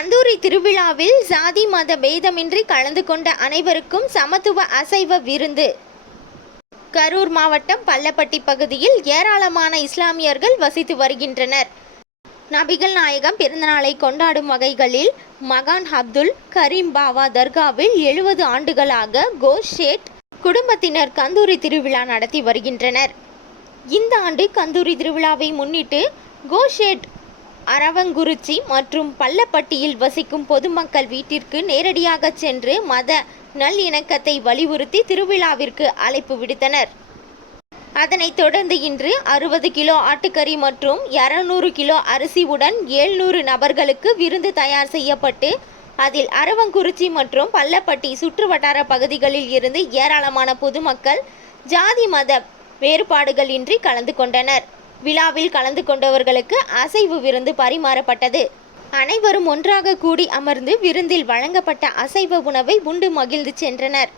கந்தூரி திருவிழாவில் சாதி மத பேதமின்றி கலந்து கொண்ட அனைவருக்கும் சமத்துவ அசைவ விருந்து. கரூர் மாவட்டம் பள்ளப்பட்டி பகுதியில் ஏராளமான இஸ்லாமியர்கள் வசித்து வருகின்றனர். நபிகள் நாயகம் பிறந்தநாளை கொண்டாடும் வகைகளில் மகான் அப்துல் கரீம் பாவா தர்காவில் 70 ஆண்டுகளாக கோஷ் ஷேட் குடும்பத்தினர் கந்தூரி திருவிழா நடத்தி வருகின்றனர். இந்த ஆண்டு கந்தூரி திருவிழாவை முன்னிட்டு கோஷ் ஷேட் அரவங்குறிச்சி மற்றும் பள்ளப்பட்டியில் வசிக்கும் பொதுமக்கள் வீட்டிற்கு நேரடியாக சென்று மத நல்லிணக்கத்தை வலியுறுத்தி திருவிழாவிற்கு அழைப்பு விடுத்தனர். அதனைத் தொடர்ந்து இன்று 60 கிலோ ஆட்டுக்கறி மற்றும் 200 கிலோ அரிசியுடன் 700 நபர்களுக்கு விருந்து தயார் செய்யப்பட்டு அதில் அரவங்குறிச்சி மற்றும் பள்ளப்பட்டி சுற்றுவட்டார பகுதிகளில் இருந்து ஏராளமான பொதுமக்கள் ஜாதி மத வேறுபாடுகள் இன்றி கலந்து கொண்டனர். விழாவில் கலந்து கொண்டவர்களுக்கு அசைவு விருந்து பரிமாறப்பட்டது. அனைவரும் ஒன்றாக கூடி அமர்ந்து விருந்தில் வழங்கப்பட்ட அசைவ உணவை உண்டு மகிழ்ந்து சென்றனர்.